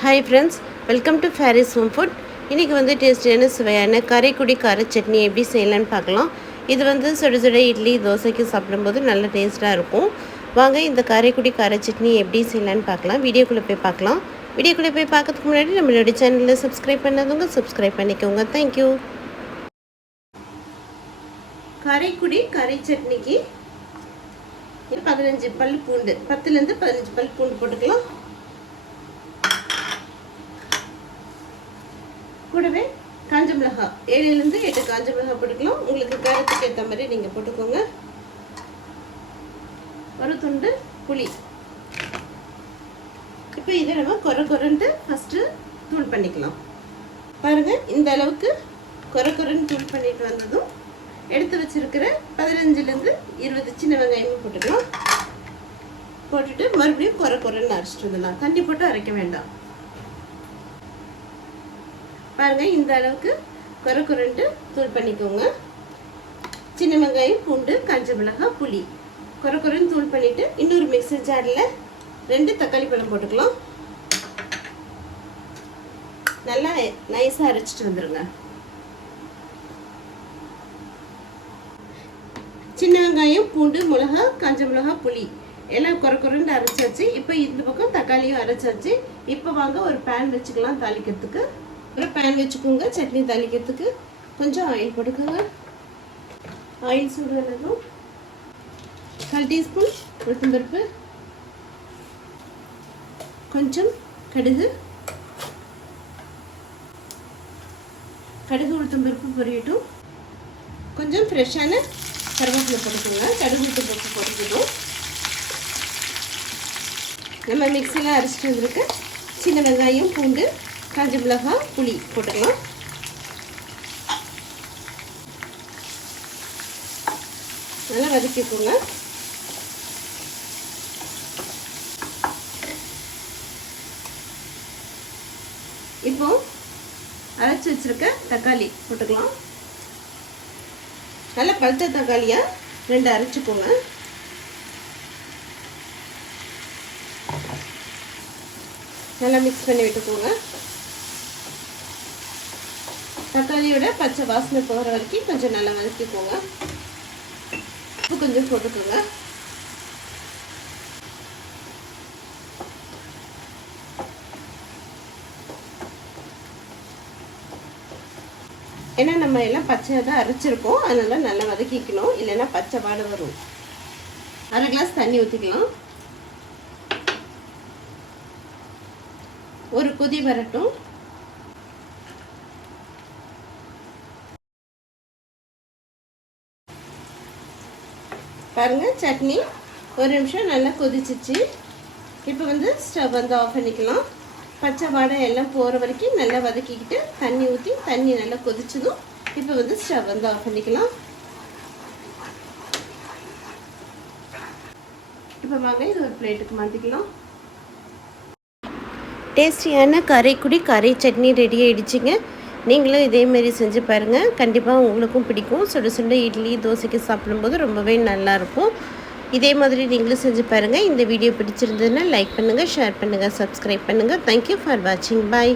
Hi friends, welcome to Faris home food. இன்றைக்கி வந்து டேஸ்டியான சுவையான காரைக்குடி கார சட்னி எப்படி செய்யலான்னு பார்க்கலாம். இது வந்து சுட சுட இட்லி தோசைக்கு சாப்பிடும்போது நல்ல டேஸ்ட்டாக இருக்கும். வாங்க இந்த காரைக்குடி கார சட்னி எப்படி செய்யலான்னு பார்க்கலாம். வீடியோக்குள்ளே போய் பார்க்கலாம். வீடியோக்குள்ளே போய் பார்க்கறதுக்கு முன்னாடி நம்மளோட சேனலில் சப்ஸ்கிரைப் பண்ணாதவங்க சப்ஸ்கிரைப் பண்ணிக்கோங்க. தேங்க்யூ. காரைக்குடி காரை சட்னிக்கு 15 பல் பூண்டு, 10லேருந்து 15 பல் பூண்டு போட்டுக்கலாம். கூடவே காஞ்ச மிளகாய் 7லேருந்து 8 காஞ்ச மிளகாய் போட்டுக்கலாம். உங்களுக்கு காரத்துக்கு ஏற்ற மாதிரி நீங்கள் போட்டுக்கோங்க. ஒரு துண்டு புளி. இப்போ இதை நம்ம கொரன்னு ஃபஸ்ட்டு தூள் பண்ணிக்கலாம். பாருங்கள், இந்த அளவுக்கு கொரன்னு தூள் பண்ணிட்டு வந்ததும் எடுத்து வச்சிருக்கிற 15லேருந்து 20 சின்ன வெங்காயமும் போட்டுக்கலாம். போட்டுட்டு மறுபடியும் கொரன்னு அரைச்சிட்டு வந்துடலாம். தண்ணி போட்டு அரைக்க வேண்டாம். பாருங்கள், இந்த அளவுக்கு கொரன்னு தூள் பண்ணிக்கோங்க. சின்ன வெங்காயம், பூண்டு, காஞ்ச மிளகாய், புளி கொரன்னு தூள் பண்ணிவிட்டு இன்னொரு மிக்ஸி ஜாரில் 2 தக்காளி பழம் போட்டுக்கலாம். நல்லா நைஸாக அரைச்சிட்டு வந்துடுங்க. சின்ன வெங்காயம், பூண்டு, மிளகா, காஞ்ச மிளகாய், புளி எல்லாம் கொரன்னு அரைச்சாச்சு. இப்போ இந்த பக்கம் தக்காளியும் அரைச்சாச்சு. இப்போ வாங்க ஒரு பேன் வச்சுக்கலாம். தாளிக்கிறதுக்கு ஒரு பேன் வச்சுக்கோங்க. சட்னி தாளிக்கிறதுக்கு கொஞ்சம் ஆயில் போட்டுக்கோங்க. ஆயில் சூடானதும் 1/4 டீஸ்பூன் உளுத்தம்பருப்பு, கொஞ்சம் கடுகு உளுத்தம்பருப்பு பொரியட்டும். கொஞ்சம் ஃப்ரெஷ்ஷான கருவேப்பிலை போட்டுக்கோங்க. கடுகு உளுத்தம்பருப்பு போட்டுக்கிட்டோம். நம்ம மிக்சியில் அரைச்சிட்டு வந்திருக்க சின்ன வெங்காயம், பூண்டு, காஞ்ச மிளகாய், புளி போட்டுக்கலாம். நல்லா வதக்கிக்கோங்க. இப்போ அரைச்சி வச்சிருக்க தக்காளி போட்டுக்கலாம். நல்லா பழுத்த தக்காளியாக 2 அரைச்சிக்கோங்க. நல்லா மிக்ஸ் பண்ணி விட்டுக்கோங்க. தக்காளியோட பச்சை வாசனை போகிற வரைக்கும் கொஞ்சம் நல்லா வதக்கிக்கோங்க. உப்பு கொஞ்சம் போட்டுக்கோங்க. ஏன்னா நம்ம எல்லாம் பச்சையாக தான் அரைச்சிருக்கோம், அதனால நல்லா வதக்கிக்கணும், இல்லைன்னா பச்சை வாடை வரும். 1/2 கிளாஸ் தண்ணி ஊற்றிக்கலாம். ஒரு கொதி வரட்டும். பாருங்க, சட்னி ஒரு நிமிஷம் நல்லா கொதிச்சிச்சு. இப்போ வந்து ஸ்டவ் வந்து ஆஃப் பண்ணிக்கலாம். பச்சை வாடை எல்லாம் போகிற வரைக்கும் நல்லா வதக்கிக்கிட்டு தண்ணி ஊற்றி தண்ணி நல்லா கொதிச்சதும் இப்போ வந்து ஸ்டவ் வந்து ஆஃப் பண்ணிக்கலாம். இப்போ வாங்க இது ஒரு பிளேட்டுக்கு மாற்றிக்கலாம். டேஸ்டியான காரைக்குடி காரை சட்னி ரெடி ஆகிடுச்சிங்க. நீங்களும் இதேமாரி செஞ்சு பாருங்கள். கண்டிப்பாக உங்களுக்கும் பிடிக்கும். சுட சுட இட்லி தோசைக்கு சாப்பிடும்போது ரொம்பவே நல்லாயிருக்கும். இதே மாதிரி நீங்களும் செஞ்சு பாருங்கள். இந்த வீடியோ பிடிச்சிருந்ததுன்னா லைக் பண்ணுங்கள், ஷேர் பண்ணுங்கள், சப்ஸ்கிரைப் பண்ணுங்கள். தேங்க்யூ ஃபார் வாட்சிங். பாய்.